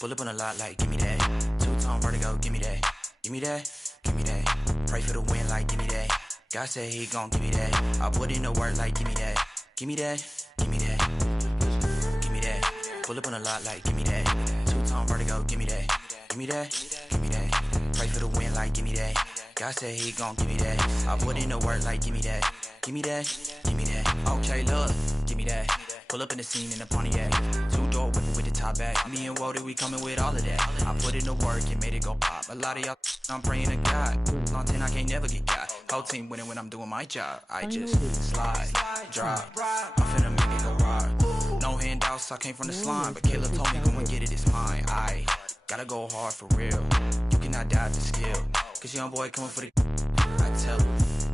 Pull up on a lot like, give me that. Two-tone vertigo, give me that. Give me that, give me that. Pray for the win like, give me that. God said he gon' give me that. I put in the work like, give me that. Give me that, give me that. Give me that. Pull up on a lot like, give me that. Two-tone vertigo, give me that. Give me that, give me that. Pray for the win like, give me that. God said he gon' give me that. I put in the work like, give me that. Give me that, give me that. Okay, look, give me that. Pull up in the scene in the Pontiac. Two-door whipping with the top back. Me and Wody, we coming with all of that. I put in the work and made it go pop. A lot of y'all, I'm praying to God. On 10, I can't never get got. Whole team winning when I'm doing my job. I just slide, drop. I'm finna make it go ride. No handouts, I came from the slime. But Killer told me, come and get it, it's mine. I gotta go hard for real. You cannot die to skill. Cause young boy coming for the... I tell him,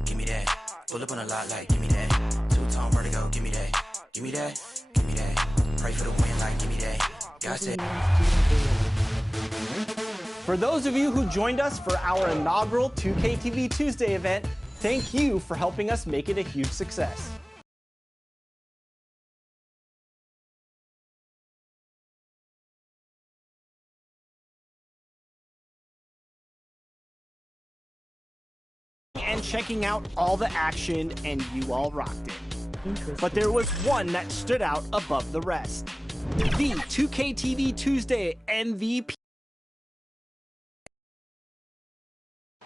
give me that. Pull up on a lot like, give me that. Two-tone vertigo, give me that. Give me that, give me that. Pray for the win like, give me that. God said. For those of you who joined us for our inaugural 2K TV Tuesday event, thank you for helping us make it a huge success. And checking out all the action, and you all rocked it. But there was one that stood out above the rest. The 2K TV Tuesday MVP.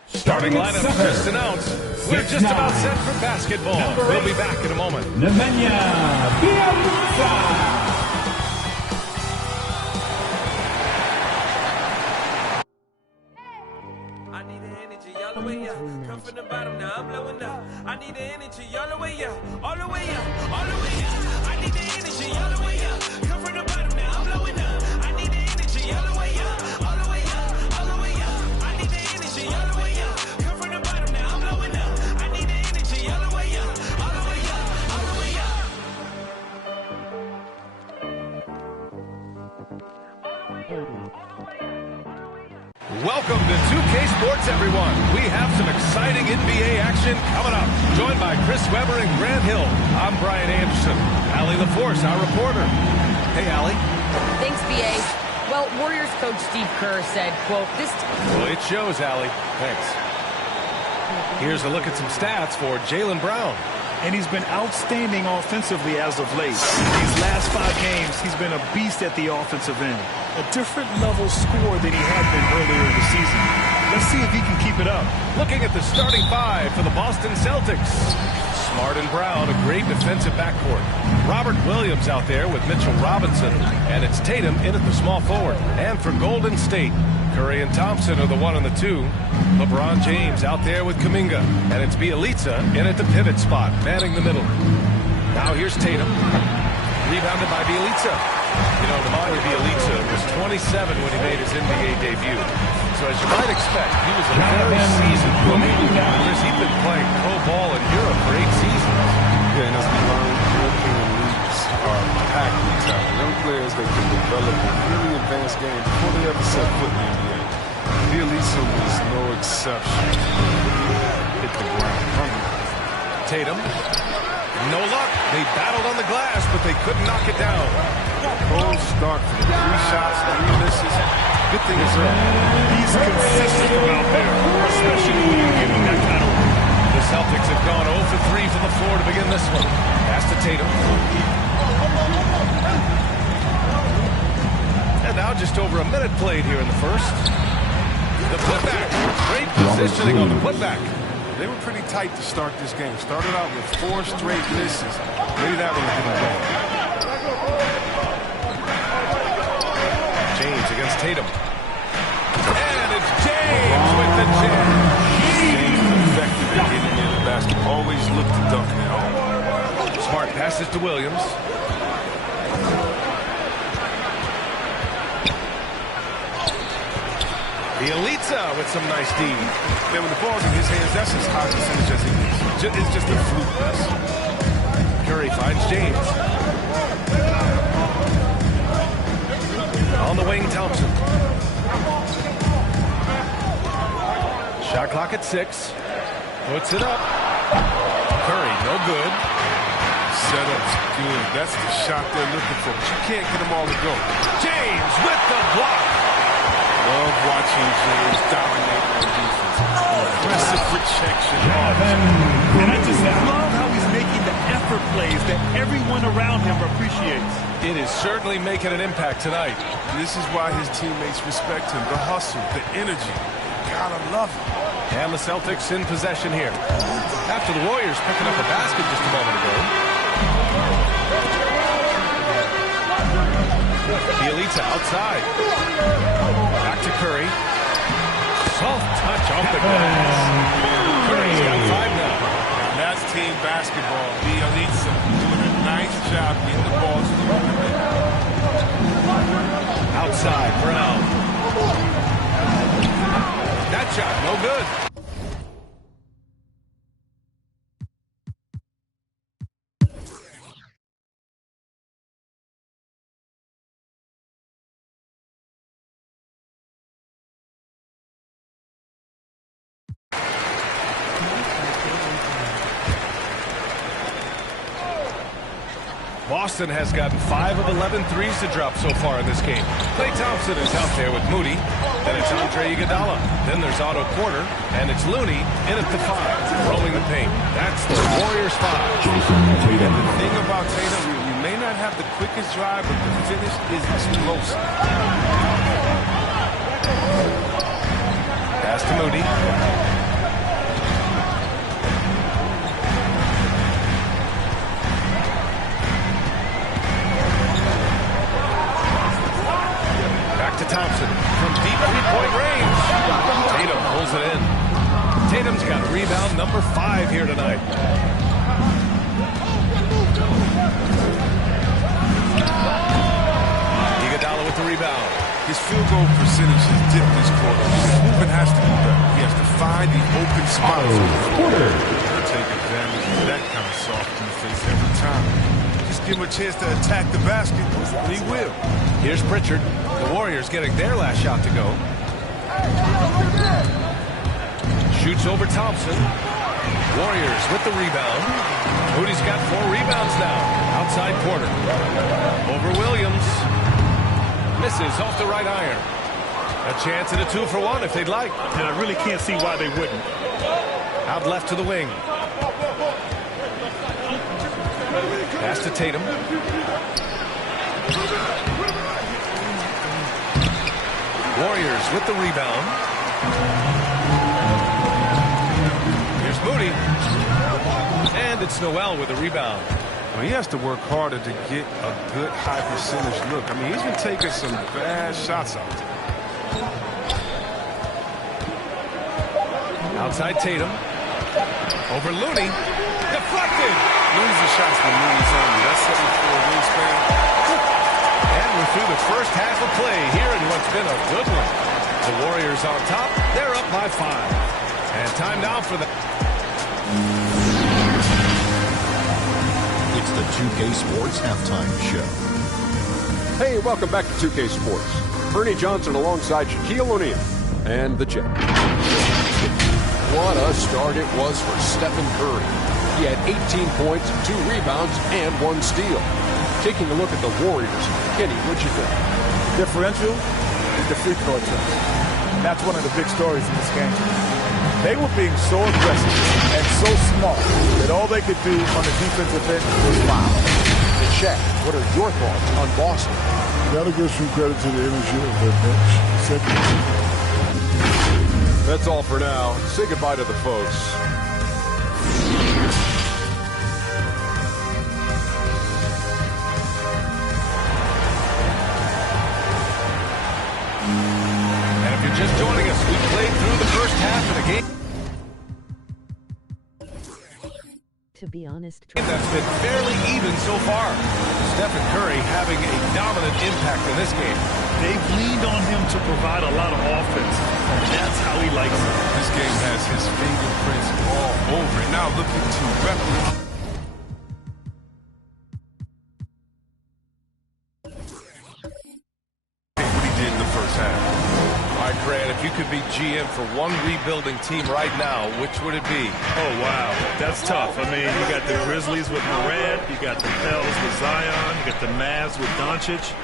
Starting lineup just announced. We're just about set for basketball. We'll be back in a moment. I need the energy all the way up. Come from the bottom, now I'm blowing up. I need the energy all the way up, all the way up, all the way up. I need the energy all the way up. Come from the bottom, now I'm blowing up. I need the energy all the way up, all the way up, all the way up. I need the energy all the way up. Come from the bottom, now I'm blowing up. I need the energy all the way up, all the way up, all the way up. Welcome to 2K Sports, everyone. We have some exciting NBA action coming up. Joined by Chris Webber and Grant Hill, I'm Brian Anderson. Allie LaForce, our reporter. Hey, Allie. Thanks, BA. Well, Warriors coach Steve Kerr said, quote, this... Well, it shows, Allie. Thanks. Here's a look at some stats for Jaylen Brown. And he's been outstanding offensively as of late. These last 5 games, he's been a beast at the offensive end. A different level score than he had been earlier in the season. Let's see if he can keep it up. Looking at the starting 5 for the Boston Celtics. Smart and Brown, a great defensive backcourt. Robert Williams out there with Mitchell Robinson. And it's Tatum in at the small forward. And for Golden State, Curry and Thompson are the 1 and the 2. LeBron James out there with Kuminga. And it's Bjelica in at the pivot spot, manning the middle. Now here's Tatum. Rebounded by Bjelica. You know, Nemanja Bjelica was 27 when he made his NBA debut. So as you might expect, he was a very seasoned rookie. Because he'd been playing pro ball in Europe for 8 seasons. Yeah, and as we learned, European leagues are packed with talent. Young players that can develop a really advanced game before they ever set foot in the NBA. Bjelica was no exception. Hit the ground running. Tatum. No luck. They battled on the glass, but they couldn't knock it down. Cold start from 3 shots, 3 misses. Good thing is up. He's consistent out there, especially when you give him that kind of work. The Celtics have gone 0 for 3 from the floor to begin this one. Pass to Tatum. And now just over a minute played here in the first. The putback. Great positioning on the putback. They were pretty tight to start this game. Started out with 4 straight misses. Maybe that one didn't go. James against Tatum. And it's James with the jam. James effective at getting in the basket. Always looked to dunk it home. Smart passes to Williams. Bjelica with some nice D. Yeah, when the ball's in his hands, that's as high percentage as he is. It's just a fluke pass. Curry finds James. On the wing, Thompson. Shot clock at 6. Puts it up. Curry, no good. setup's good. That's the shot they're looking for. But you can't get them all to go. James with the block. Love watching James dominate on defense. Aggressive protection. And I just love how he's making the effort plays that everyone around him appreciates. It is certainly making an impact tonight. This is why his teammates respect him. The hustle, the energy. Gotta love it. And the Celtics in possession here. After the Warriors picking up a basket just a moment ago. The Elite's outside. Back to Curry. Soft touch off the glass. Curry's got 5 now. Now that's team basketball. The Elite's doing a nice job getting the ball to the rim. Outside, Brown. That shot, no good. Boston has gotten 5 of 11 threes to drop so far in this game. Klay Thompson is out there with Moody. Then it's Andre Iguodala. Then there's Otto Porter. And it's Looney in at the 5, rolling the paint. That's the Warriors 5. And the thing about Tatum, you may not have the quickest drive, but the finish is explosive. Pass to Moody. To Thompson from deep three-point range. Tatum pulls it in. Tatum's got rebound number 5 here tonight. Iguodala with the rebound. His field goal percentage has dipped this quarter. His movement has to be better. He has to find the open spots. He'll take advantage of that kind of soft defense every time. Just give him a chance to attack the basket, and he will. Here's Pritchard. The Warriors getting their last shot to go. Shoots over Thompson. Warriors with the rebound. Moody's got 4 rebounds now. Outside Porter. Over Williams. Misses off the right iron. A chance at a 2-for-1 if they'd like. And I really can't see why they wouldn't. Out left to the wing. Pass to Tatum. Warriors with the rebound. Here's Moody. And it's Noel with the rebound. Well, he has to work harder to get a good high percentage look. I mean, he's been taking some bad shots out there. Outside Tatum. Over Looney. Deflected. Looney's shots when Looney's on you. That's 7-4 wingspan. And we're through the first half of play here in what's been a good one. The Warriors on top. They're up by 5. And time now for the... It's the 2K Sports Halftime Show. Hey, welcome back to 2K Sports. Ernie Johnson alongside Shaquille O'Neal and the Jet. What a start it was for Stephen Curry. He had 18 points, 2 rebounds, and 1 steal. Taking a look at the Warriors, Kenny, what'd you think? Differential is the free throw attempt. That's one of the big stories in this game. They were being so aggressive and so smart that all they could do on the defensive end was foul. And Shaq, what are your thoughts on Boston? Gotta give some credit to the energy of their bench. That's all for now. Say goodbye to the folks. And if you're just joining us, we played through the first half of the game. To be honest, That's been fairly even so far. Stephen Curry having a dominant impact in this game. They've leaned on him to provide a lot of offense, and that's how he likes it. This game has his fingerprints all over it. Now looking to replicate what he did in the first half. All right, Grant, if you could be GM for one rebuilding team right now, which would it be? Oh, wow. That's tough. I mean, you got the Grizzlies with Morant, you got the Pels with Zion, you got the Mavs with Doncic.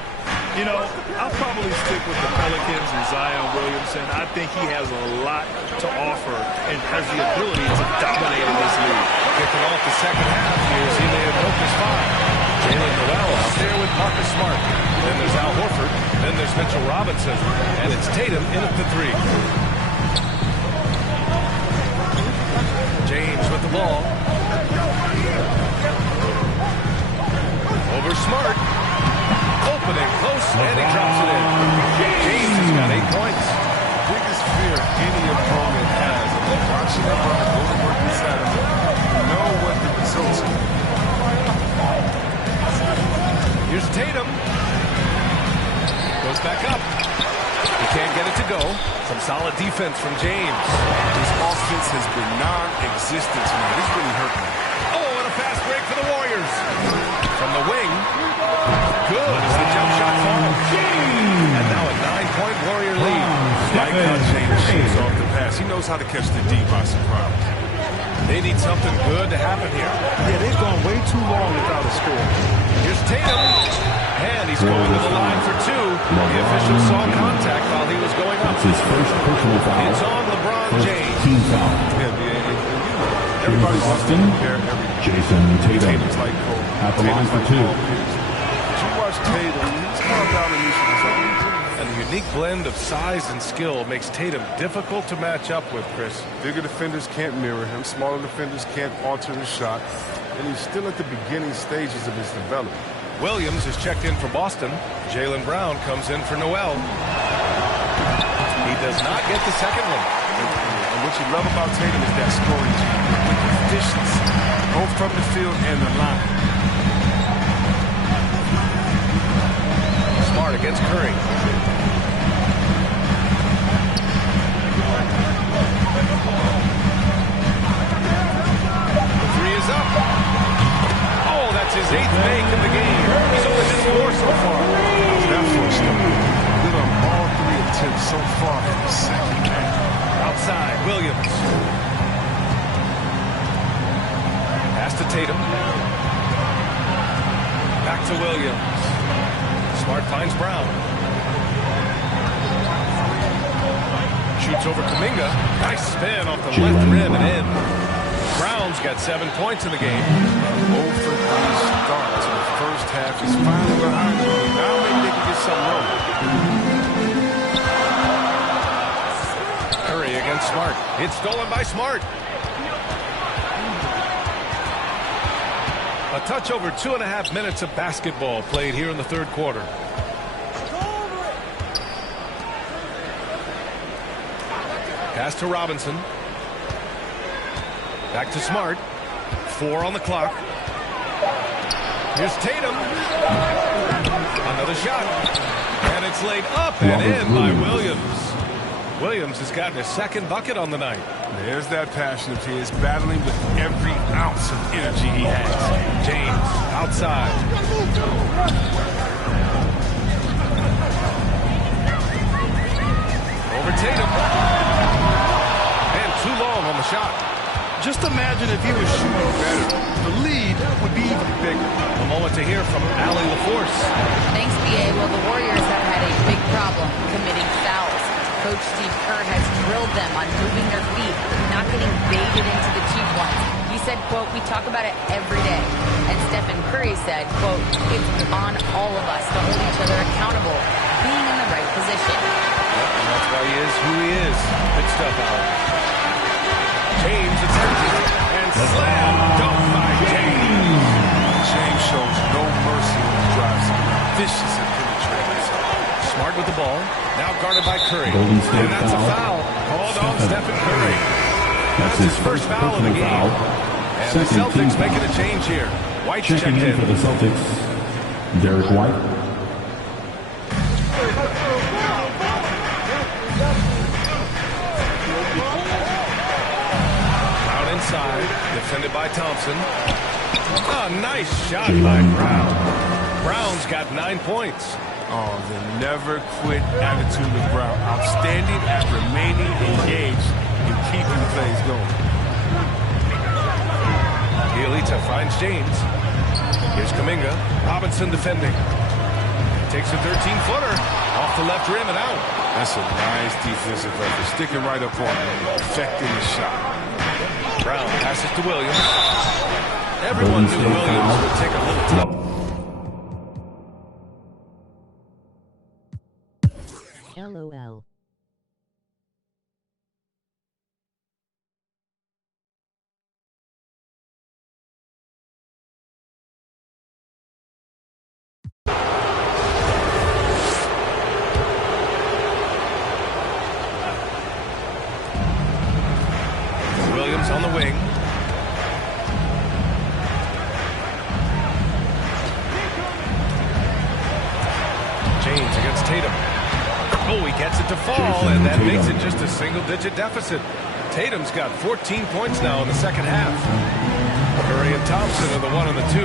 You know, I'll probably stick with the Pelicans and Zion Williamson. I think he has a lot to offer and has the ability to dominate in this league. Kicking off the second half, here's Ime Udoka's 5. Jalen Noel out there with Marcus Smart. Then there's Al Horford. Then there's Mitchell Robinson. And it's Tatum in at the 3. James with the ball. Over Smart. Opening close, and he drops it in. James has got 8 points. Biggest fear any opponent has is watching them run, go to work inside of them. You know what the results are. Here's Tatum. Goes back up. He can't get it to go. Some solid defense from James. His offense has been non-existent tonight. He's really hurt me. Oh, and a fast break for the Warriors. From the wing. Good as the jump shot falls. And now a 9-point Warrior lead. Like how James shoots off the pass. He knows how to catch the D by surprise. They need something good to happen here. Yeah, they've gone way too long without a score. Here's Tatum. And he's going to the line for 2. The official saw contact while he was going up. It's his first personal foul. It's on LeBron James. Team foul. Everybody's Boston, Jason Tatum like Cole. at the line for 2. But you watch Tatum, he's calmed down in his zone. And the unique blend of size and skill makes Tatum difficult to match up with, Chris. Bigger defenders can't mirror him. Smaller defenders can't alter his shot. And he's still at the beginning stages of his development. Williams is checked in for Boston. Jaylen Brown comes in for Noel. He does not get the second one. And what you love about Tatum is that scoring with efficiency, both from the field and the line. Smart against Curry. The 3 is up. Oh, that's his 8th make of the game. He's only missed 4 so far. That first good on all 3 attempts so far in the second half. Outside, Williams. Pass to Tatum. Back to Williams. Smart finds Brown. Shoots over Kuminga. Nice spin off the left rim and in. Brown's got 7 points in the game. 0 for 3 start to the first half. He's finally behind him. Now maybe they can get something rolling. Curry against Smart. It's stolen by Smart. A touch over 2.5 minutes of basketball played here in the third quarter. Pass to Robinson. Back to Smart. 4 on the clock. Here's Tatum. Another shot. And it's laid up and in by Williams. Williams has gotten his 2nd bucket on the night. There's that passion of his, battling with every ounce of energy he has. James outside. Over Tatum. And too long on the shot. Just imagine if he was shooting better. The lead would be even bigger. A moment to hear from Allie LaForce. Thanks, B.A. Well, the Warriors have had a big problem committing fouls. Coach Steve Kerr has drilled them on moving their feet, not getting baited into the cheap ones. He said, quote, "We talk about it every day." And Stephen Curry said, quote, "It's on all of us to hold each other accountable, being in the right position." Yep, and that's why he is who he is. Good stuff, Allie. James attempted and slam dunk by James. James shows no mercy when he drives him. Vicious and penetrating. Smart with the ball. Now guarded by Curry. And that's a foul. Called on Stephen Curry. That's his first foul of the game. foul. And the Celtics making a change here. White's Checking checked in for the Celtics, Derek White. Brown inside. Defended by Thompson. Oh, nice shot by Brown. Brown's got 9 points. Oh, the never quit attitude of Brown. Outstanding at remaining engaged and keeping plays going. Bielitsa finds James. Here's Kuminga. Robinson defending. Takes a 13-footer. Off the left rim and out. That's a nice defensive effort. Sticking right up on him. Affecting the shot. Brown passes to Williams. Everyone knew Williams would take a little time. LOL. Williams on the wing. James against Tatum. Oh, he gets it to fall, and that makes it just a single-digit deficit. Tatum's got 14 points now in the second half. Curry and Thompson are the 1 and the 2.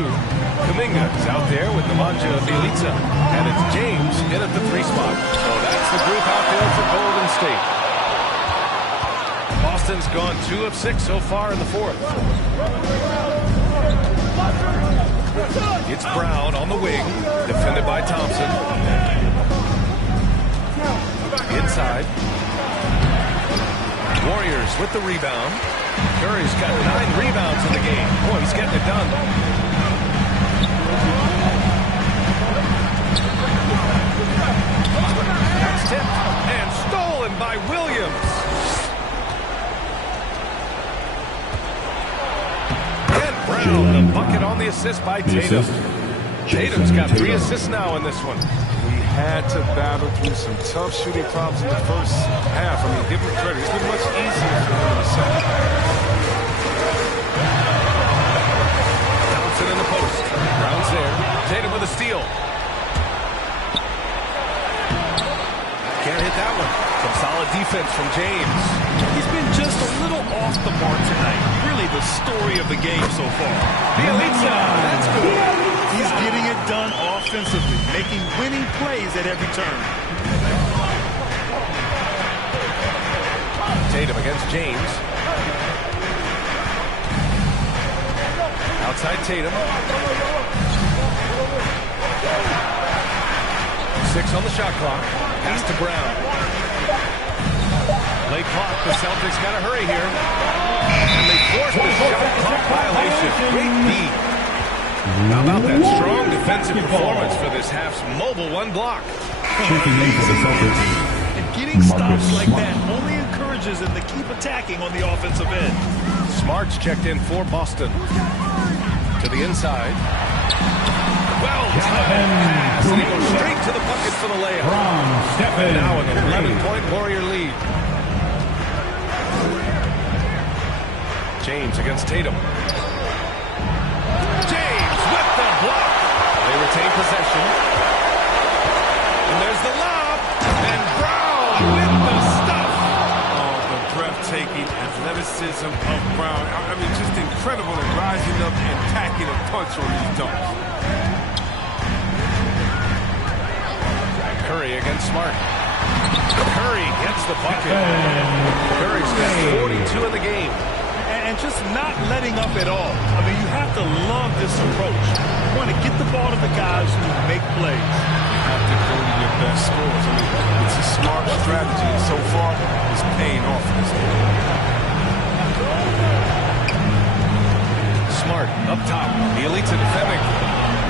Kuminga is out there with Nemanja Bielitsa, and it's James in at the 3 spot. So that's the group out there for Golden State. Boston's gone 2 of 6 so far in the fourth. It's Brown on the wing, defended by Thompson. Inside. Warriors with the rebound. Curry's got 9 rebounds in the game. Boy, he's getting it done. That's tipped and stolen by Williams. And Brown, the bucket on the assist by Tatum. Tatum's got 3 assists now in this one. Had to battle through some tough shooting problems in the first half. I mean, give him credit. It's been much easier for him in the second. Thompson in the post. Brown's there. Tatum with a steal. Can't hit that one. Some solid defense from James. He's been just a little off the mark tonight. Really the story of the game so far. Bielitsa, that's good. He's getting it done offensively, making winning plays at every turn. Tatum against James. Outside Tatum. 6 on the shot clock. Pass to Brown. Late clock. The Celtics got to hurry here. And they forced the shot clock violation. Great D. How about that strong defensive performance for this half's mobile 1 block? Checking in for the Celtics. And getting stops like that only encourages them to keep attacking on the offensive end. Smart's checked in for Boston. To the inside. Well timed pass. And he goes straight to the bucket for the layup. And now an 11-point Warrior lead. James against Tatum. James with the block. They retain possession. And there's the lob. And Brown with the stuff. Oh, the breathtaking athleticism of Brown. I mean, just incredible at rising up and packing a punch on these dunks. Curry against Smart. Curry gets the bucket. Curry's got 42 in the game. And just not letting up at all. I mean, you have to love this approach. You want to get the ball to the guys who make plays. You have to go to your best scores. I mean, it's a smart strategy, and so far, it's paying off in this game. Smart up top. Bielitsa defending.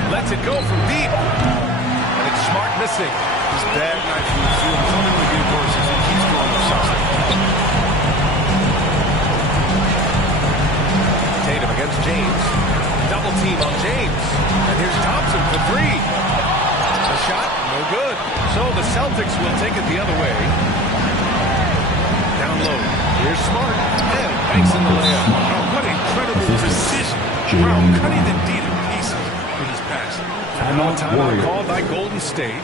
Lets it go from deep. And it's Smart missing. His bad night from the field is only going to get worse as he keeps throwing up shots. Tatum against James. Double team on James. And here's Thompson for 3. A shot, no good. So the Celtics will take it the other way. Down low. Here's Smart. And banks in the layup. Oh, what incredible precision. Brown cutting the D to pieces with his pass. Timeout called by Golden State.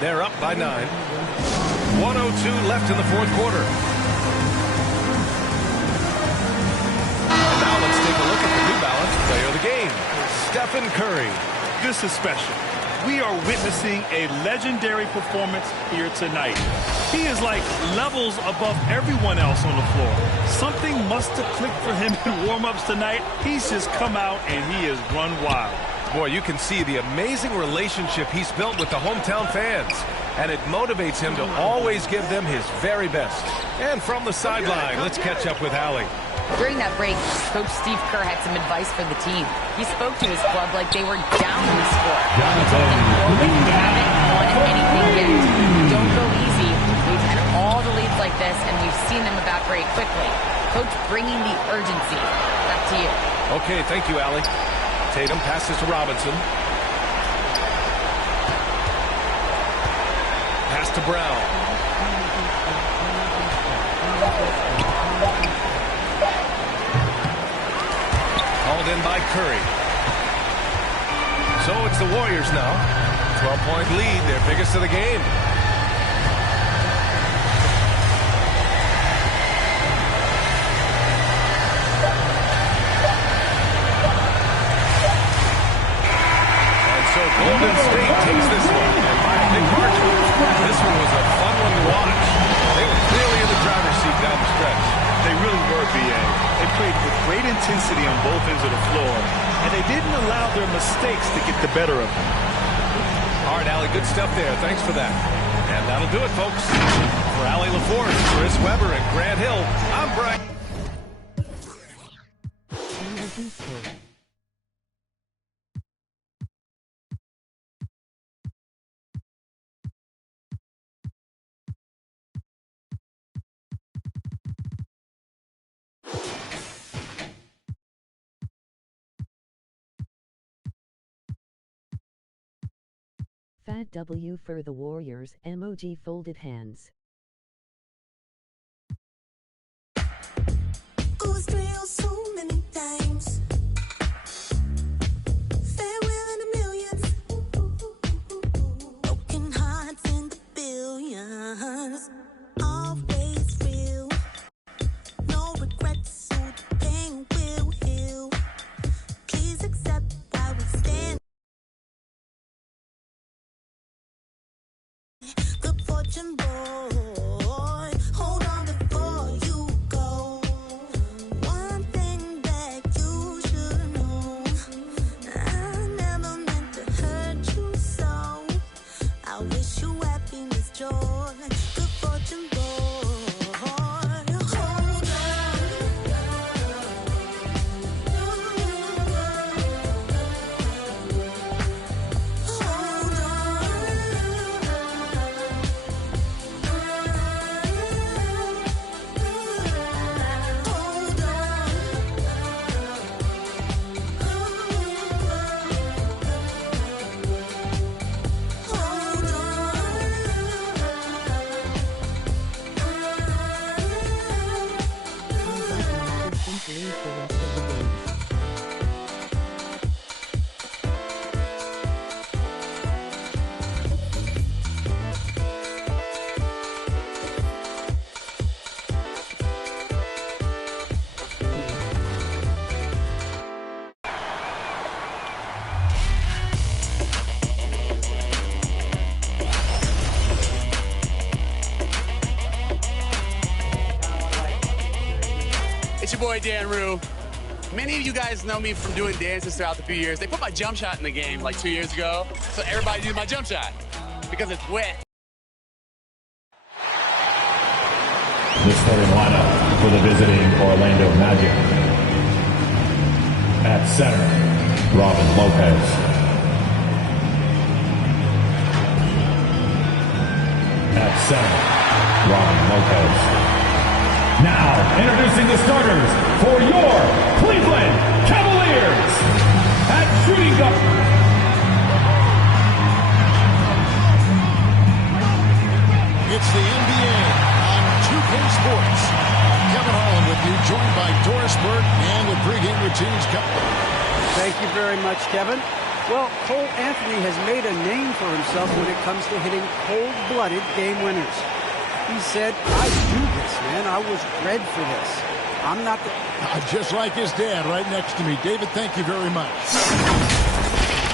They're up by 9. 1:02 left in the fourth quarter. And now let's take a look at the New Balance player of the game, Stephen Curry. This is special. we are witnessing a legendary performance here tonight. He is like levels above everyone else on the floor. Something must have clicked for him in warm-ups tonight. He's just come out and he has run wild. Boy, you can see the amazing relationship he's built with the hometown fans, and it motivates him to always give them his very best. And from the sideline, let's catch up with Allie. During that break, Coach Steve Kerr had some advice for the team. He spoke to his club like they were down in the score. He told them, quote, "You haven't won anything yet. Don't go easy. We've had all the leads like this, and we've seen them evaporate quickly." Coach bringing the urgency. Back to you. Okay, thank you, Allie. Tatum passes to Robinson. Pass to Brown. Called in by Curry. So it's the Warriors now. 12-point lead, their biggest of the game. And so Golden State takes this one, and by a big margin. This one was a fun one to watch. They were clearly in the driver's seat down the stretch. They really were, B.A. They played with great intensity on both ends of the floor, and they didn't allow their mistakes to get the better of them. All right, Allie, good stuff there. Thanks for that. And that'll do it, folks. For Allie LaForce, Chris Webber, and Grant Hill, I'm Brian. Fat W for the Warriors, emoji folded hands. Goes real so many times. Farewell in the millions. Broken hearts in the billions. Always real. No regrets, so the pain will heal. Please accept why we stand. Good fortune, boy. Hold on before you go. One thing that you should know. I never meant to hurt you so. I wish you happiness, joy. Good fortune, boy. Hold It's your boy, Dan Rue. Many of you guys know me from doing dances throughout the few years. They put my jump shot in the game like 2 years ago, so everybody did my jump shot because it's wet. The starting lineup for the visiting Orlando Magic. At center, Robin Lopez. At center, Robin Lopez. Now, introducing the starters for your Cleveland Cavaliers. At shooting guard, It's the NBA on 2K Sports. Kevin Harlan with you, joined by Doris Burke and the pregame routines. Thank you very much, Kevin. Well, Cole Anthony has made a name for himself when it comes to hitting cold-blooded game winners. He said, I do this, man. I was bred for this. I'm not the... Just like his dad right next to me. David, thank you very much.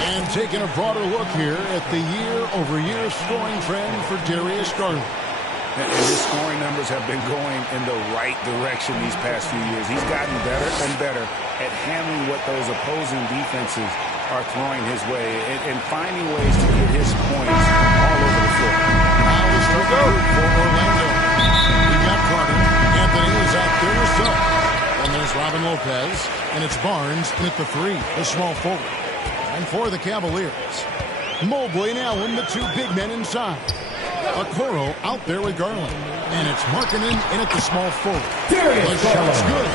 And taking a broader look here at the year-over-year scoring trend for Darius Garland. And his scoring numbers have been going in the right direction these past few years. He's gotten better and better at handling what those opposing defenses are throwing his way and finding ways to get his points all over the floor. Now the strike group for Orlando. We got Carter. Anthony is out there with Suggs. And there's Robin Lopez. And it's Barnes in at the 3, the small forward. And for the Cavaliers, Mobley and Allen, the two big men inside. Okoro out there with Garland. And it's Markkanen in at the small forward. The shot's good.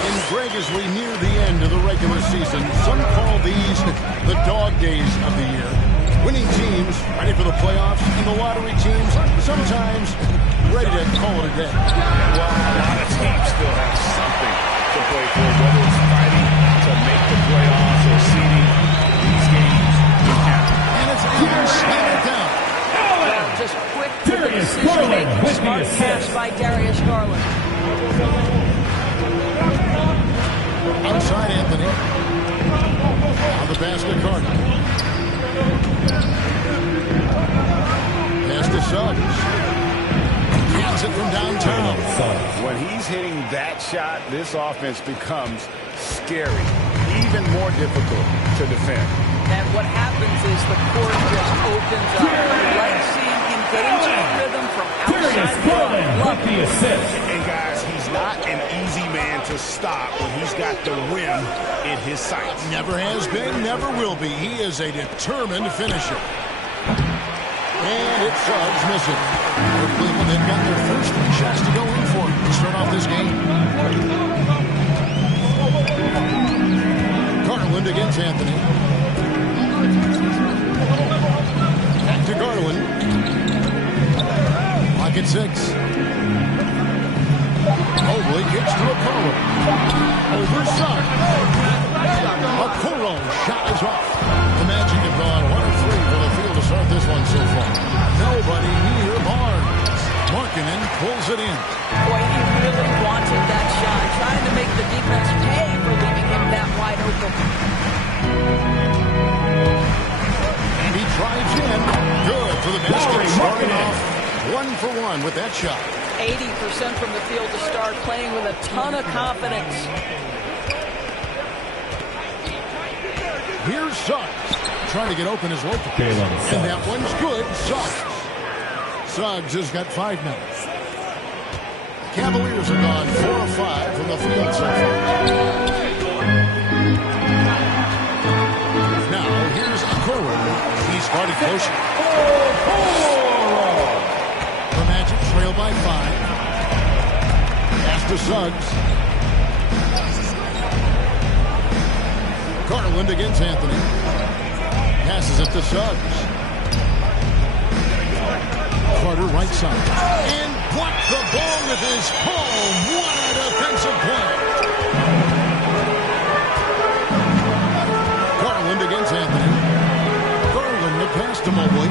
And Greg, as we near the end of the regular season, some call these the dog days of the year. Winning teams ready for the playoffs, and the lottery teams sometimes ready to call it a day. Well, a lot of teams still have something to play for, whether it's fighting to make the playoffs or seeding. These games count. And it's Ayers slammed down. Just quick to the decision-making. Smart pass by Darius Garland. Outside Anthony. On the basket, Carter. Pass to Suggs. Gets it from downtown. When he's hitting that shot, this offense becomes scary, even more difficult to defend. And what happens is the court just opens up. I like seeing him get into the rhythm from outside the assist. And guys, he's not an easy man to stop when he's got the rim in his sights. Never has been, never will be. He is a determined finisher. And it's Suggs missing. For Cleveland, they've got their first 3 shots to go in for to start off this game. Garland against Anthony. Back to Garland. Clock at 6. Mobley kicks to Okoro. Over Suggs. Okoro shot is off. The Magic have gone 1 of 3 for the field to start this one so far. Nobody near Barnes. Markkanen pulls it in. Boy, he really wanted that shot, trying to make the defense pay for leaving him that wide open. And he drives in. Good for the basket. Starting off 1 for 1 with that shot. 80% from the field to start, playing with a ton of confidence. Here's Suggs. Trying to get open as local. And that one's good. Suggs has got 5 minutes. Cavaliers have gone 4 of 5 from the field so far. Now, here's Okoro. He started closer. The Magic trail by 5. Pass to Suggs. Garland against Anthony. Passes it to Suggs. Carter right side. And blocked the ball with his palm. What a defensive play. Garland against Anthony. Garland the pass to Mobley.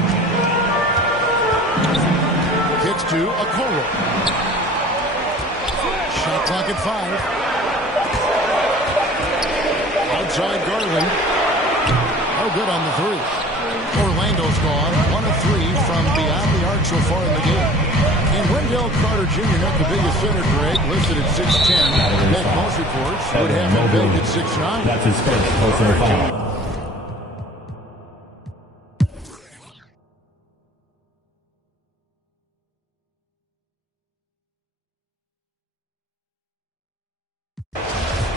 Kicks to Okoro. Shot clock at 5. Outside Garland. No good on the 3. Orlando's gone 1 of 3 from beyond the arc so far in the game. And Wendell Carter Jr., not the biggest center, Greg, listed at 6'10". That most reports would have him pegged at 6'9". That's his first personal foul.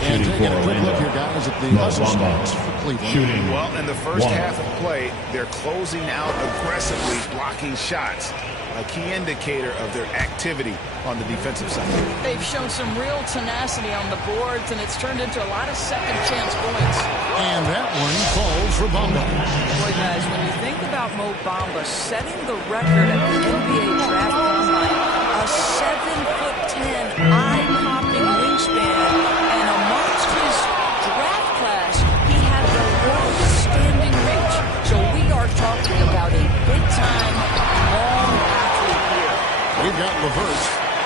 And taking a quick look here, guys, at the hustle stats for Cleveland. Well, in the first half of play, they're closing out aggressively, blocking shots. A key indicator of their activity on the defensive side. They've shown some real tenacity on the boards, and it's turned into a lot of second chance points. And that one falls for Bamba. Boy, guys, when you think about Mo Bamba setting the record at the NBA draft combine, a 7'10", eye-popping wingspan, and amongst his draft class, he had the longest standing reach. So we are talking about a big-time, long athlete here. We've got LeVert.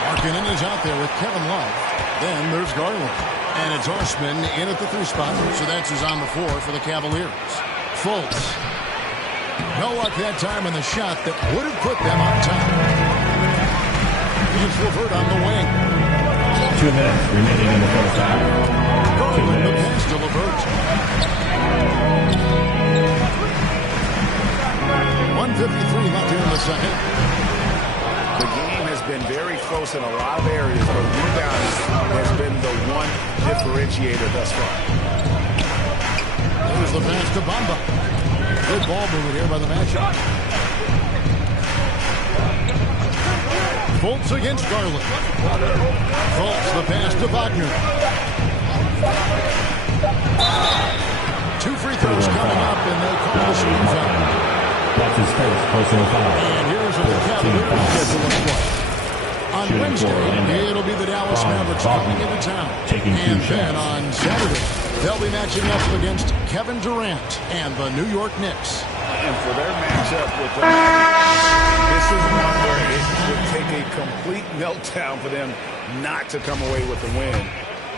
Markkanen is out there with Kevin Love. Then there's Garland. And it's Osman in at the 3 spot. So that's his on the floor for the Cavaliers. Fultz. No luck that time in the shot that would have put them on top. It's Levert on the wing. 2 minutes remaining in the first half. Garland, the pass to Levert. 1:53 left here in the second. The game has been very close in a lot of areas, but rebounding has been the one differentiator thus far. There's the pass to Bamba. Good ball movement here by the matchup. Fultz against Garland. Fultz, the pass to Wagner. 2 free throws coming up, and they call the shooting foul. That's his first personal foul. And here's what the Cavaliers schedule looks like. On Wednesday, it'll be the Dallas Mavericks coming into town. And then on Saturday, they'll be matching up against Kevin Durant and the New York Knicks. And for their matchup with the Magic, this is one where it would take a complete meltdown for them not to come away with the win.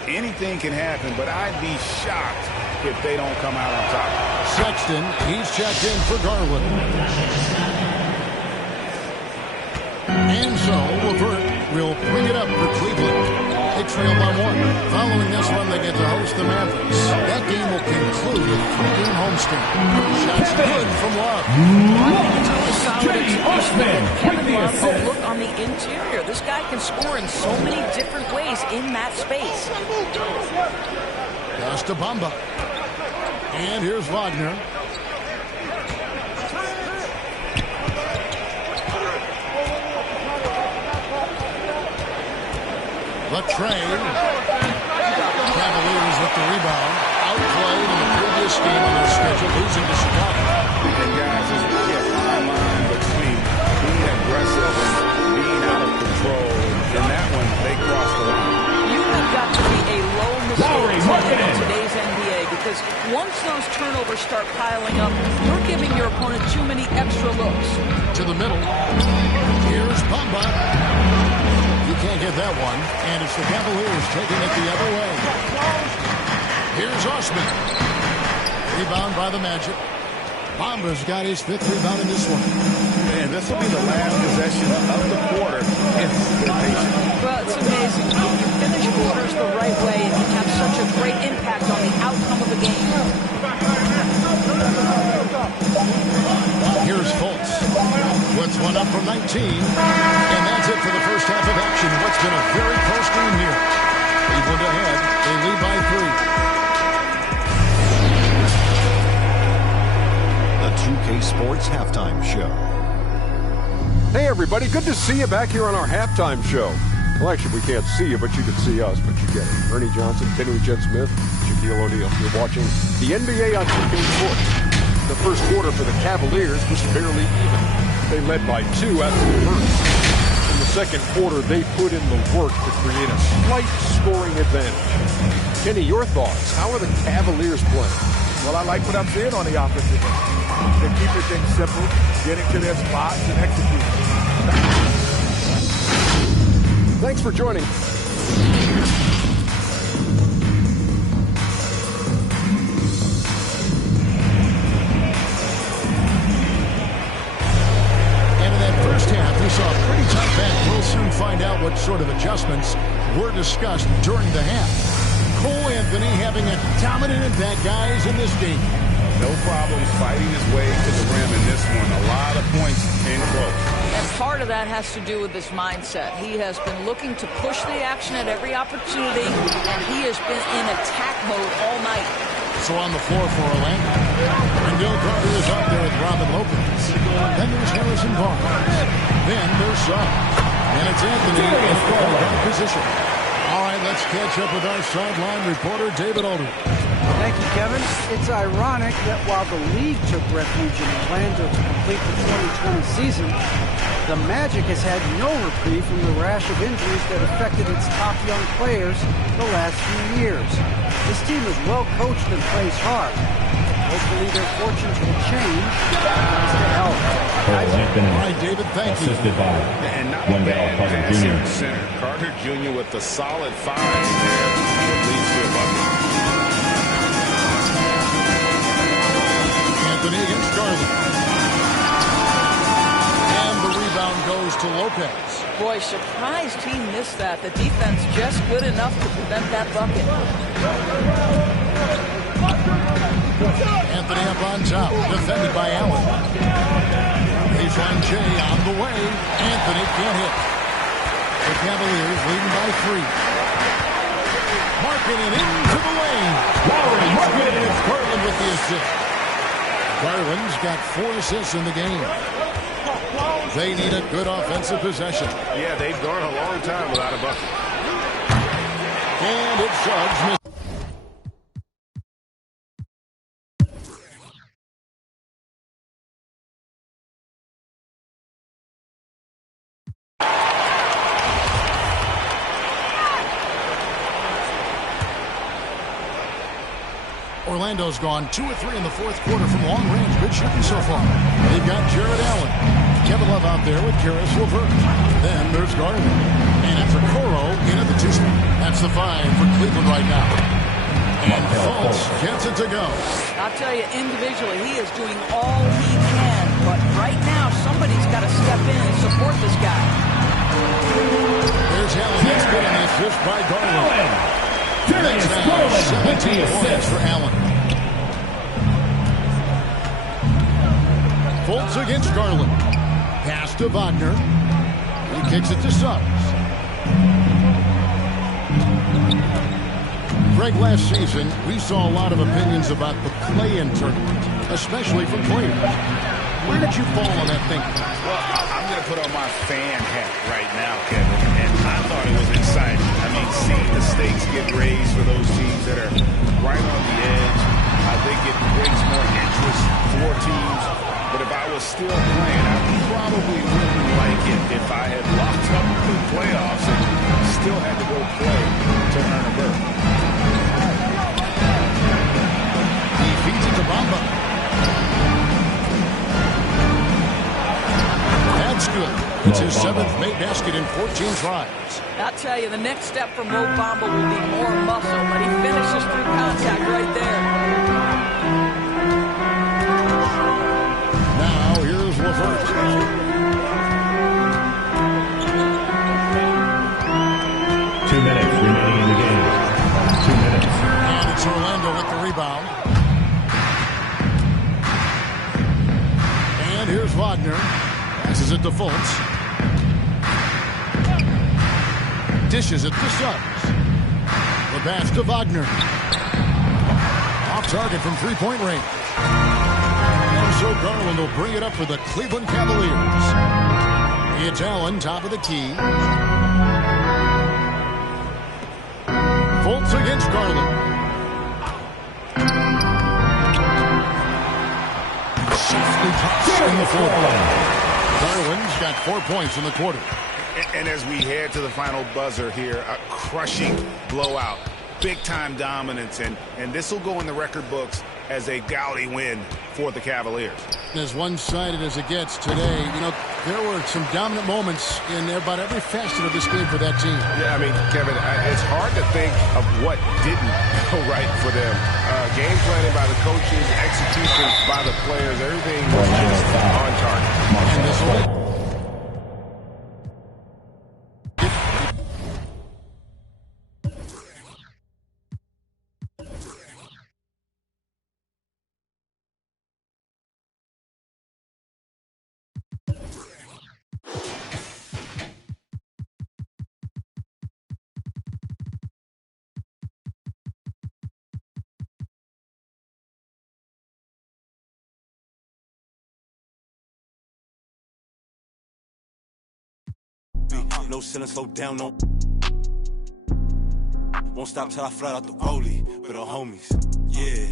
Anything can happen, but I'd be shocked if they don't come out on top. Sexton, he's checked in for Garland. And so, Levert will bring it up for Cleveland. They trail by 1. Following this one, they get to host the Mavericks. That game will conclude a 3-game homestand. Shots good from Love. Kevin Love will look on the interior. This guy can score in so many different ways in that space. Pass to Bamba. And here's Wagner. The trade. Cavaliers with the rebound. Outplayed in the previous game on their schedule, losing to Chicago. And guys, there's really a fine line between being aggressive and being out of control. In that one, they crossed the line. You have got to be a low mistake in today's NBA, because once those turnovers start piling up, you're giving your opponent too many extra looks. To the middle. Here's Bamba. You can't get that one, and it's the Cavaliers taking it the other way. Here's Osman. Rebound by the Magic. Bamba's got his 5th rebound in this one. And this will be the last possession of the quarter. Well, it's amazing. You finish quarters the right way, and you have such a great impact on the outcome of the game. Here's Fultz. Puts one up from 19. And that's it for the first half of action. What's been a very close game here. Cleveland ahead. They lead by 3. The 2K Sports Halftime Show. Hey, everybody. Good to see you back here on our halftime show. Well, actually, we can't see you, but you can see us, but you get it. Ernie Johnson, Kenny Jet Smith, Shaquille O'Neal. You're watching the NBA on 2K Sports. The first quarter for the Cavaliers was fairly even. They led by 2 after the first. In the second quarter, they put in the work to create a slight scoring advantage. Kenny, your thoughts? How are the Cavaliers playing? Well, I like what I'm seeing on the offensive end. They're keeping things simple, getting to their spots, and executing. Thanks for joining. We saw a pretty tough match. We'll soon find out what sort of adjustments were discussed during the half. Cole Anthony having a dominant impact, guys, in this game. No problems fighting his way to the rim in this one. A lot of points in close. And part of that has to do with his mindset. He has been looking to push the action at every opportunity, and he has been in attack mode all night. So on the floor for Orlando. And Bill Carter is out there with Robin Lopez. Then there's Harrison Barnes. Then there's Shaw. And it's Anthony in the position. All right, let's catch up with our sideline reporter, David Aldridge. Thank you, Kevin. It's ironic that while the league took refuge in Orlando to complete the 2020 season, the Magic has had no reprieve from the rash of injuries that affected its top young players the last few years. This team is well coached and plays hard. Hopefully their fortunes will change thanks to health. All right, David, thank you. Assisted by Wendell Carter Jr. Center. Carter Jr. with the solid 5 there that leads to a bucket. And Anthony against Garland. And the rebound goes to Lopez. Boy, surprised he missed that. The defense just good enough to prevent that bucket. Anthony up on top, defended by Allen. Baseline J on the way. Anthony can't hit. The Cavaliers leading by 3. Marking it into the lane. It's Garland with the assist. Garland's got 4 assists in the game. They need a good offensive possession. Yeah, they've gone a long time without a bucket. And it's Suggs. Orlando's gone 2 of 3 in the fourth quarter from long range. Good shooting so far. They've got Jared Allen. Kevin Love out there with Karis LeVert. Then there's Garland. And it's Okoro into the 2-spot. That's the 5 for Cleveland right now. And Fultz gets it to go. I'll tell you, individually, he is doing all he can. But right now, somebody's got to step in and support this guy. There's Allen. That's good on the assist by Garland. That's now 17 points for Allen. Fultz against Garland. Pass to Wagner. He kicks it to Suggs. Greg, last season, we saw a lot of opinions about the play-in tournament, especially from players. Where did you fall on that thinking? Well, I'm going to put on my fan hat right now, Kevin, and I thought it was exciting. I mean, seeing the stakes get raised for those teams that are right on the edge, I think it brings more interest for teams. But if I was still playing, I probably wouldn't like it if I had locked up the playoffs and still had to go play to earn a berth. He feeds it to Bamba. That's good. It's his 7th made basket in 14 tries. I'll tell you, the next step from Mo Bamba will be more muscle, but he finishes through contact right there. Now here's LeVert. Two minutes remaining in the game. 2 minutes. And it's Orlando with the rebound. And here's Wagner. Passes it to Fultz. Dishes it to Suggs. The pass to Wagner. Off target from three-point range. And so Garland will bring it up for the Cleveland Cavaliers. It's Allen, top of the key. Fultz against Garland. Softly drops in the floor. Garland's got 4 points in the quarter. And as we head to the final buzzer here, a crushing blowout, big-time dominance, and this will go in the record books as a gaudy win for the Cavaliers. As one-sided as it gets today, you know, there were some dominant moments in about every facet of this game for that team. Yeah, I mean, Kevin, it's hard to think of what didn't go right for them. Game planning by the coaches, execution by the players, everything was just on target. And this will... No ceiling, slow down, no. Won't stop till I fly out the rollie with our homies. Yeah,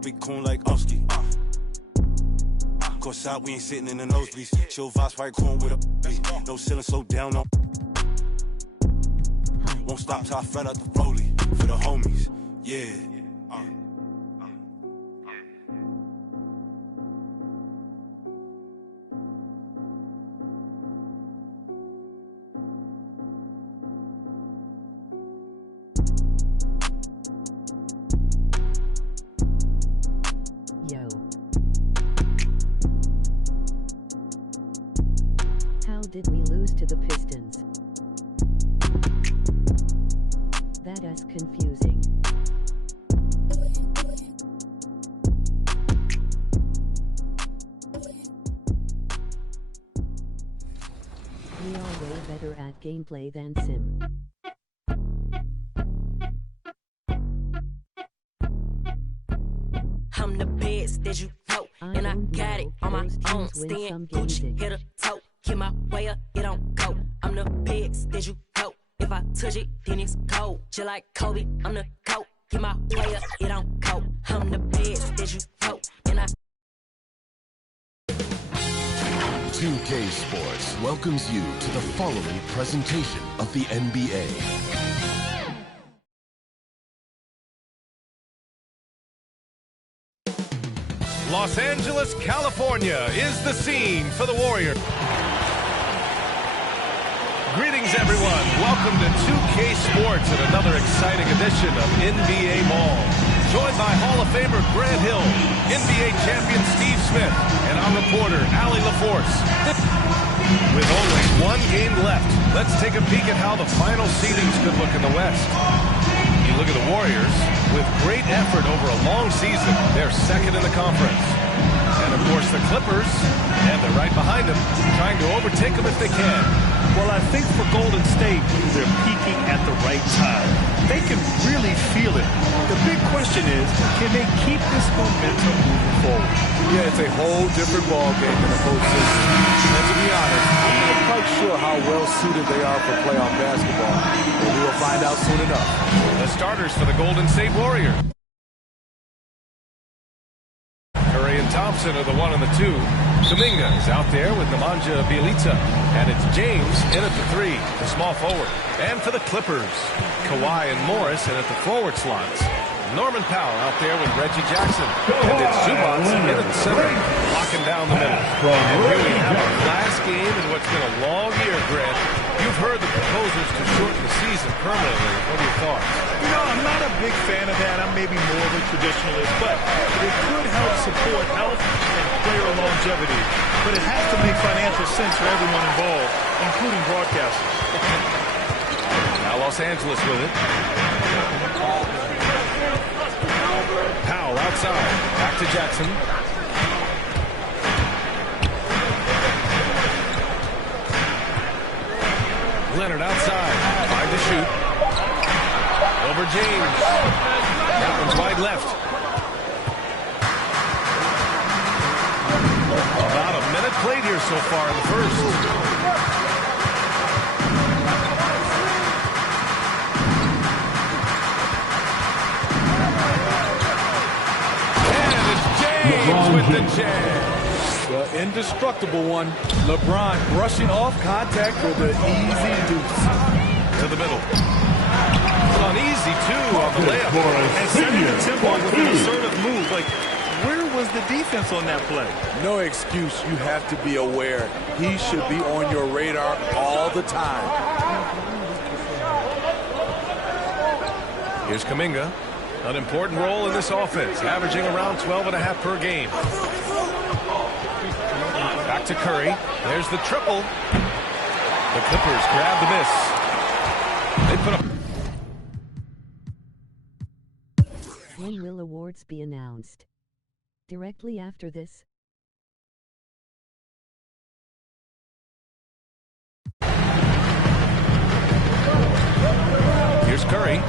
big coon like Umski. Course out, we ain't sitting in the nosebleeds. Chill vibes, white corn with a. No ceiling, slow down, no. Won't stop till I fly out the rollie for the homies. Yeah. Yo. to the Pistons. That's confusing. We are way better at gameplay than Sim. I'm the best that you know, and I got it on my own stand. Gucci hit a toe, keep my way up, it don't go. I'm the best that you know. If I touch it, then it's cold. Just like Kobe, I'm the GOAT. Keep my way up, it don't go. I'm the best that you know, and I. 2K Sports welcomes you to the following presentation of the NBA. Los Angeles, California is the scene for the Warriors. Greetings, everyone. Welcome to 2K Sports and another exciting edition of NBA Ball. Joined by Hall of Famer Grant Hill, NBA champion Steve Smith, and our reporter, Allie LaForce. With only one game left, let's take a peek at how the final seedings could look in the West. You look at the Warriors, with great effort over a long season, they're second in the conference. And of course the Clippers, and they're right behind them, trying to overtake them if they can. Well, I think for Golden State, they're peaking at the right time. They can really feel it. The big question is, can they keep this momentum moving forward? Yeah, it's a whole different ball game in the postseason. And to be honest, I'm not quite sure how well suited they are for playoff basketball. But we will find out soon enough. The starters for the Golden State Warriors. Curry and Thompson are the 1 and the 2. Kuminga is out there with Nemanja Bjelica. And it's James in at the 3, the small forward. And for the Clippers, Kawhi and Morris in at the forward slots. Norman Powell out there with Reggie Jackson. And it's Zubac in at the center, locking down the middle. And here we have our last game in what's been a long year, Grant. You've heard the proposals to shorten the season permanently. What are your thoughts? You know, I'm not a big fan of that. I'm maybe more of a traditionalist, but it could help support health and player longevity. But it has to make financial sense for everyone involved, including broadcasters. Now Los Angeles with it. Powell outside. Back to Jackson. Leonard outside. Trying to shoot. Over James. That one's wide left. About a minute played here so far in the first. With the jam. The indestructible one. LeBron brushing off contact with an easy deuce. To the middle. Uneasy, too, on the layup. And setting the tempo with an assertive move. Like, where was the defense on that play? No excuse. You have to be aware. He should be on your radar all the time. Here's Kuminga. An important role in this offense, averaging around 12.5 per game. Back to Curry. There's the triple. The Clippers grab the miss. They put up. When will awards be announced? Directly after this? Here's Curry.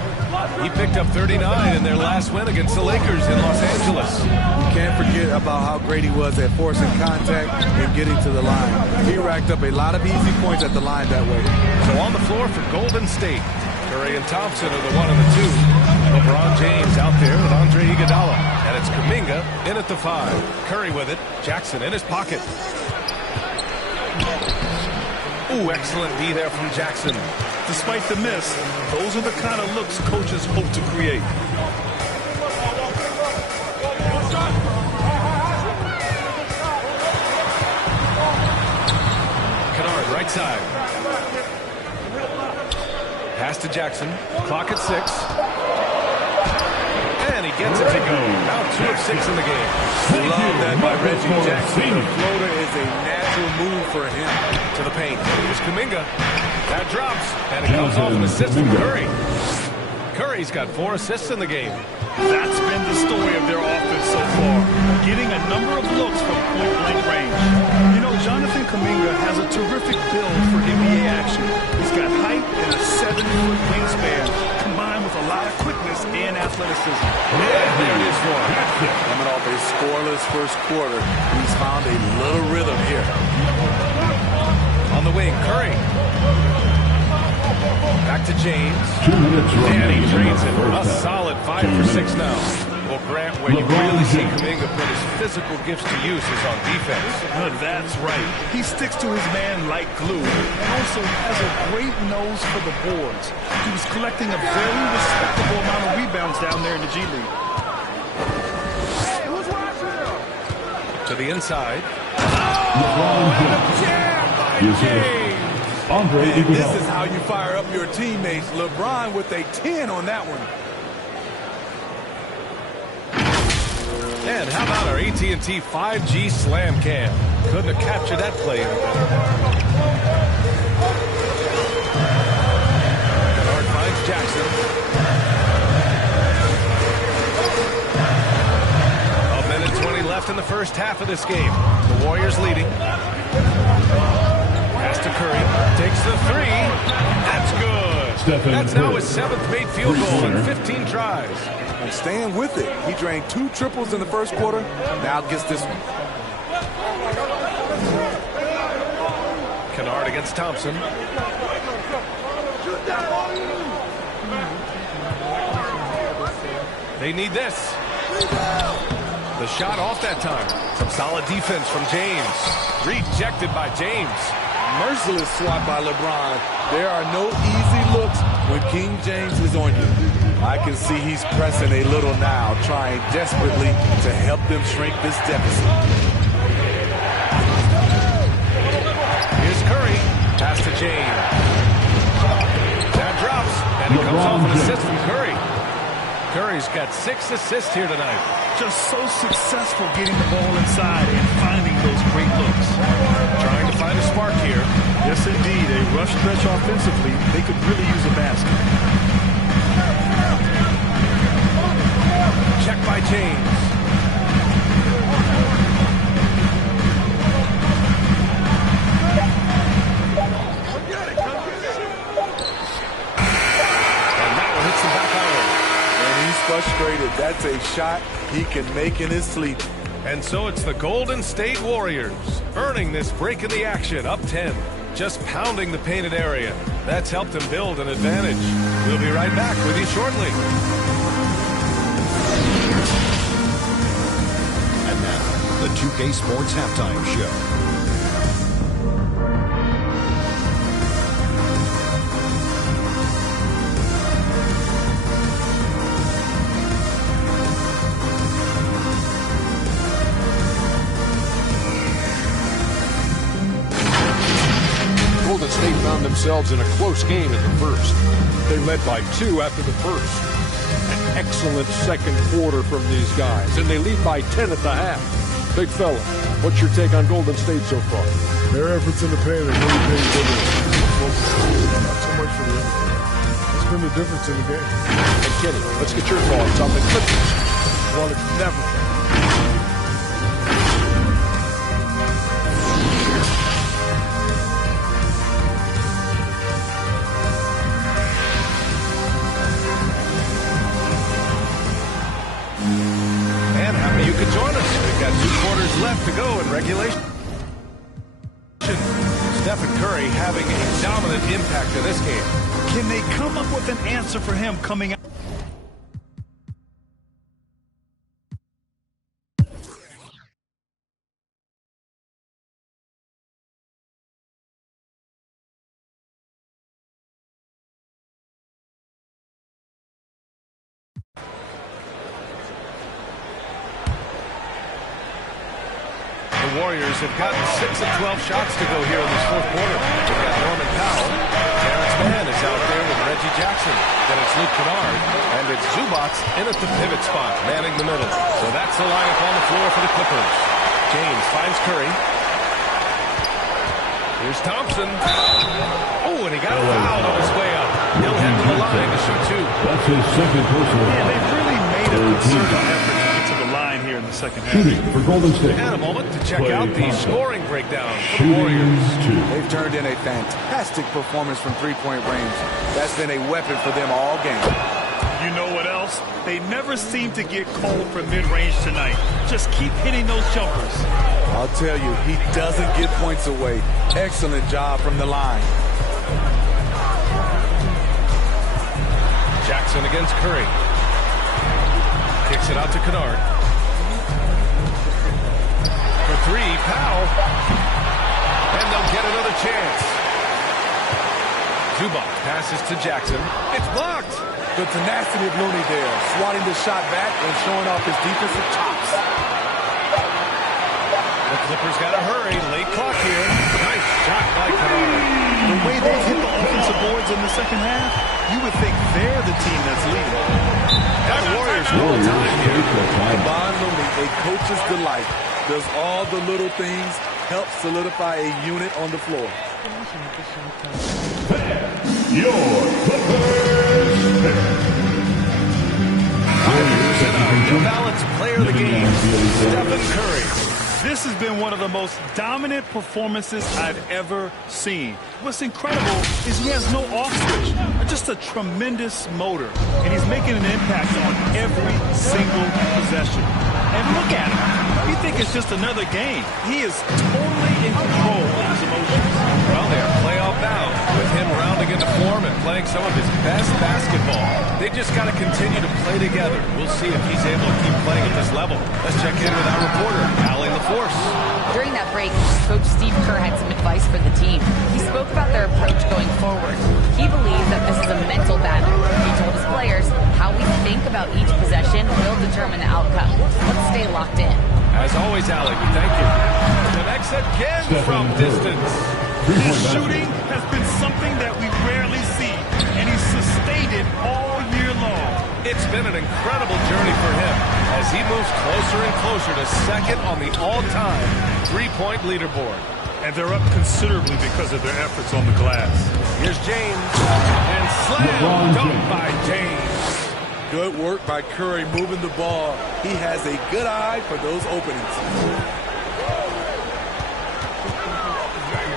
He picked up 39 in their last win against the Lakers in Los Angeles. You can't forget about how great he was at forcing contact and getting to the line. He racked up a lot of easy points at the line that way. So on the floor for Golden State, Curry and Thompson are the 1 and the 2. LeBron James out there with Andre Iguodala. And it's Kuminga in at the 5. Curry with it. Jackson in his pocket. Ooh, excellent D there from Jackson. Despite the miss, those are the kind of looks coaches hope to create. Kennard, right side. Pass to Jackson. Clock at 6. And he gets it to go. Now 2 of 6 in the game. Love that by Reggie Jackson. The floater is a natural natural move for him. To the paint. Here's Kuminga. That drops. And it comes off an assist from Curry. Curry's got 4 assists in the game. That's been the story of their offense so far, getting a number of looks from point-blank range. You know, Jonathan Kuminga has a terrific build for NBA action. He's got height and a 7-foot wingspan, combined with a lot of quickness and athleticism. Yeah, there it is for him. Coming off a scoreless first quarter, he's found a little rhythm here. On the wing, Curry. Back to James. And he drains it. A solid 5 for 6 now. Well, Grant, where you really see Kuminga put his physical gifts to use is on defense. That's right. He sticks to his man like glue and also has a great nose for the boards. He was collecting a very respectable amount of rebounds down there in the G League. Hey, who's watching him? To the inside. And this is how you fire up your teammates. LeBron with a 10 on that one. And how about our AT&T 5G Slam Cam? Couldn't have captured that play any better. Kennard finds Jackson. A minute 20 left in the first half of this game. The Warriors leading. Pass to Curry. Takes the 3. That's good. That's now his 7th made field goal in 15 tries. And staying with it. He drained 2 triples in the first quarter. Now gets this one. Kennard against Thompson. They need this. The shot off that time. Some solid defense from James. Rejected by James. Merciless swat by LeBron. There are no easy looks when King James is on you. I can see he's pressing a little now, trying desperately to help them shrink this deficit. Here's Curry. Pass to James. That drops. And it comes off an assist from Curry. Curry's got 6 assists here tonight. Just so successful getting the ball inside and finding those great looks. Trying to find a spark here. Yes, indeed. A rough stretch offensively. They could really use a basket. Check by James. And that one hits the back iron. And he's frustrated. That's a shot he can make in his sleep. And so it's the Golden State Warriors earning this break in the action, up 10. Just pounding the painted area. That's helped them build an advantage. We'll be right back with you shortly. And now, the 2K Sports Halftime Show. Golden State found themselves in a close game in the first. They led by 2 after the first. An excellent second quarter from these guys, and they lead by 10 at the half. Big fella, what's your take on Golden State so far? Their efforts in the paint are really paying dividends. Not so much for the other team. It's been the difference in the game. Hey, Kenny, let's get your thoughts on the Clippers. Well, it's never been. And happy you could join us. We've got 2 quarters left to go in regulation. Stephen Curry having a dominant impact in this game. Can they come up with an answer for him coming out? The Warriors have gotten 6 of 12 shots to go here in this fourth quarter. We've got Norman Powell. Terrence Mann is out there with Reggie Jackson. Then it's Luke Kennard. And it's Zubac in at the pivot spot, manning the middle. So that's the lineup on the floor for the Clippers. James finds Curry. Here's Thompson. Oh, and he got a foul on his way up. He'll head to the line to shoot two. That's his second personal Yeah, foul. they've really made a concerted effort to get to the line here in the second half. Shooting for Golden State. And a moment to check Play out the contact. scoring breakdown for the Warriors. They've turned in a fantastic performance from three-point range. That's been a weapon for them all game. You know what else? They never seem to get cold from mid-range tonight. Just keep hitting those jumpers. I'll tell you, he doesn't get points away. Excellent job from the line. Jackson against Curry. Kicks it out to Kennard. For three, Powell. And they'll get another chance. Zubac passes to Jackson. It's blocked. The tenacity of Looney there, swatting the shot back and showing off his defensive chops. The Clippers got to hurry. Late clock here. Nice shot by Kennard. The way they hit the offensive boards in the second half, you would think they're the team that's leading. Got the Warriors full time here. Von Looney, a coach's delight, does all the little things, help solidify a unit on the floor. Your New Balance player of the game, Stephen Curry. This has been one of the most dominant performances I've ever seen. What's incredible is he has no off switch, just a tremendous motor, and he's making an impact on every single possession. And look at him. You think it's just another game. He is totally in control of his emotions. Well, they are playoff bound with him rounding into form and playing some of his best basketball. They just got to continue to play together. We'll see if he's able to keep playing at this level. Let's check in with our reporter, Allie LaForce. During that break, Coach Steve Kerr had some advice for the team. He spoke about their approach going forward. He believes that this is a mental battle. He told his players how we think about each possession will determine the outcome. Let's stay locked in. As always, Allie, we thank you. Connects again from distance. His shooting has been something that we rarely see, and he's sustained it all year long. It's been an incredible journey for him as he moves closer and closer to second on the all-time three-point leaderboard. And they're up considerably because of their efforts on the glass. Here's James, and slam dunk by James. Good work by Curry moving the ball. He has a good eye for those openings.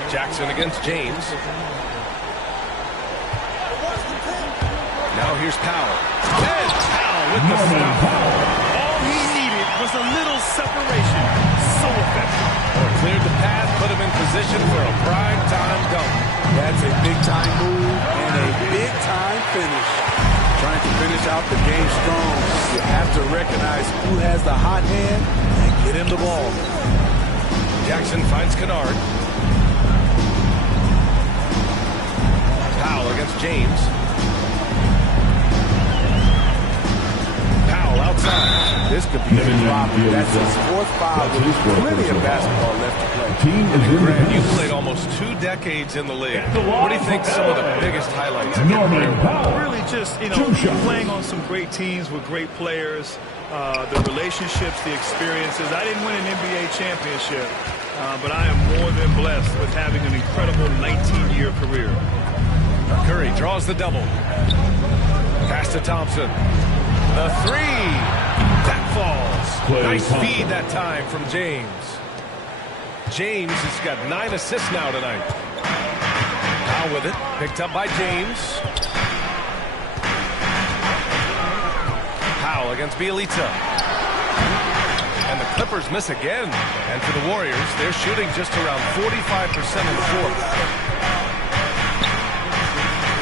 Jackson against James. Now here's Powell. And Powell with the stop. All he needed was a little separation. So effective. Cleared the path, put him in position for a prime-time dunk. That's a big-time move and a big-time finish. Trying to finish out the game strong. You have to recognize who has the hot hand and get him the ball. Jackson finds Kennard. Powell against James. Powell outside. This could be a problem. That's his fourth foul with plenty of basketball left to play. Greg, you've played almost 2 decades in the league. What do you think some of the biggest highlights of your career were? Really just, playing on some great teams with great players, the relationships, the experiences. I didn't win an NBA championship, but I am more than blessed with having an incredible 19-year career. Curry draws the double. Pass to Thompson. The three. That falls. Nice feed that time from James. James has got 9 assists now tonight. Powell with it. Picked up by James. Powell against Bielitsa. And the Clippers miss again. And for the Warriors, they're shooting just around 45% in the fourth.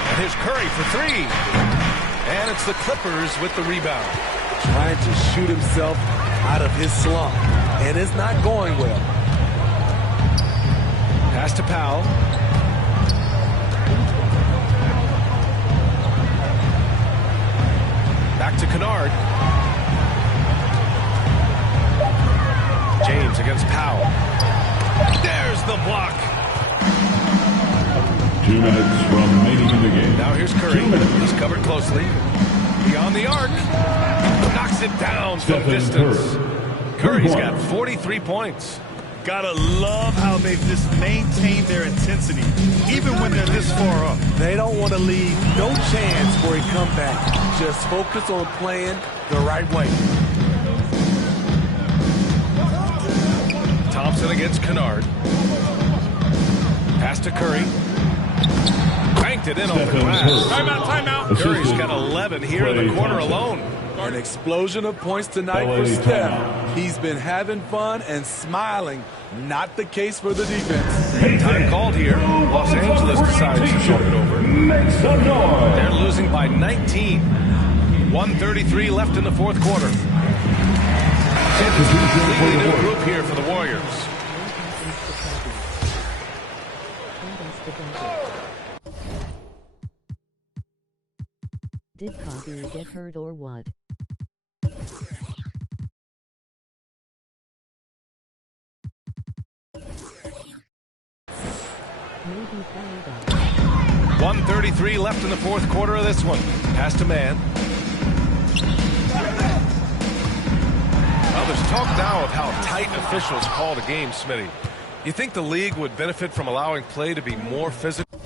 And here's Curry for three. And it's the Clippers with the rebound. Trying to shoot himself out of his slump. And it's not going well. Pass to Powell. Back to Kennard. James against Powell. There's the block. 2 minutes remaining in the game. Now here's Curry. He's covered closely. Beyond the arc. Knocks it down from distance. Curry's got 43 points. Gotta love how they've just maintained their intensity, even when they're this far up. They don't want to leave no chance for a comeback. Just focus on playing the right way. Thompson against Kennard. Pass to Curry. Banked it in on the glass. Timeout. Curry's got 11 here in the quarter alone. An explosion of points tonight for Steph. He's been having fun and smiling. Not the case for the defense. Time called here. Los Angeles decides to throw it over. They're losing by 19. 1:33 left in the fourth quarter. Completely new group here for the Warriors. Did Coffee get hurt or what? Maybe find out. 1:33 left in the fourth quarter of this one. Pass to man. Well, there's talk now of how tight officials call the game, Smitty. You think the league would benefit from allowing play to be more physical?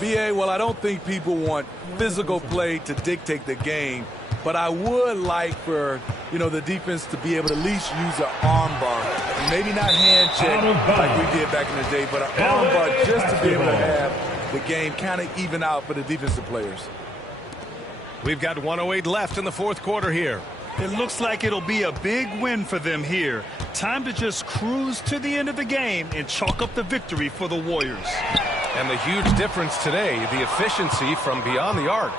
BA, well, I don't think people want physical play to dictate the game, but I would like for, the defense to be able to at least use an arm bar. Maybe not hand check like we did back in the day, but an arm bar just to be able to have the game kind of even out for the defensive players. We've got 1:08 left in the fourth quarter here. It looks like it'll be a big win for them here. Time to just cruise to the end of the game and chalk up the victory for the Warriors. And the huge difference today, the efficiency from beyond the arc.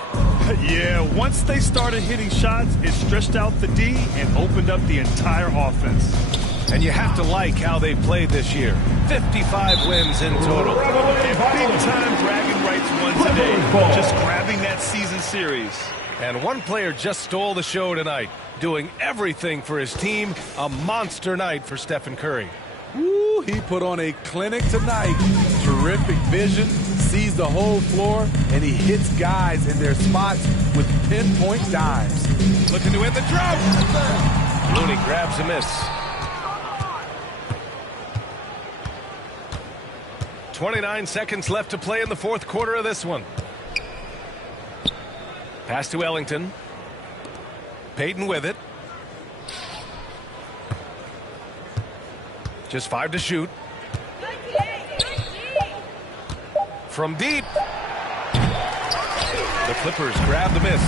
Yeah, once they started hitting shots, it stretched out the D and opened up the entire offense. And you have to like how they played this year. 55 wins in total. And big-time bragging rights won today. Just grabbing that season series. And one player just stole the show tonight, doing everything for his team. A monster night for Stephen Curry. Woo, he put on a clinic tonight. Terrific vision, sees the whole floor, and he hits guys in their spots with pinpoint dimes. Looking to win the drought. Looney grabs a miss. 29 seconds left to play in the fourth quarter of this one. Pass to Ellington. Payton with it. Just 5 to shoot. From deep. The Clippers grab the miss.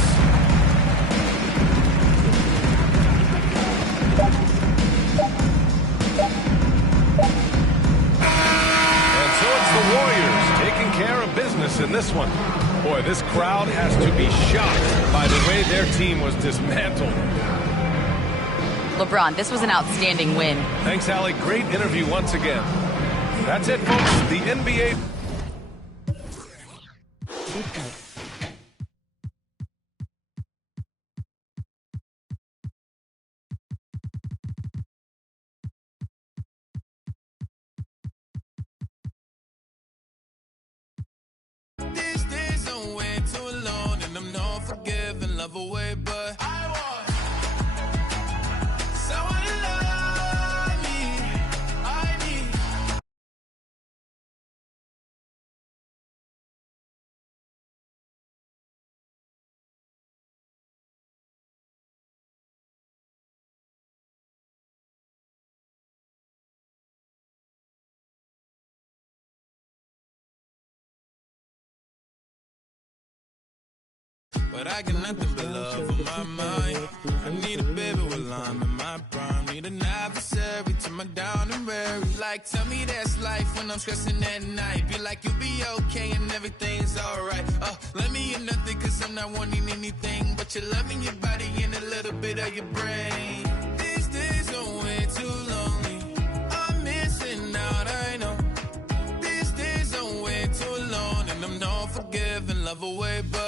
And so it's the Warriors taking care of business in this one. Boy, this crowd has to be shocked by the way their team was dismantled. LeBron, this was an outstanding win. Thanks, Allie. Great interview once again. That's it, folks. The NBA. These days I'm way too alone, and I'm not forgiving love away, but I want someone to love me. I need. But I got nothing but love on my mind. I need a baby while I'm in my prime. Need an adversary to my down and weary. Like, tell me that's life when I'm stressing at night. Be like, you'll be okay and everything's alright. Let me in nothing cause I'm not wanting anything but your love in your body and a little bit of your brain. These days are way too lonely. I'm missing out, I know. These days are way too alone, and I'm not forgiving love away, but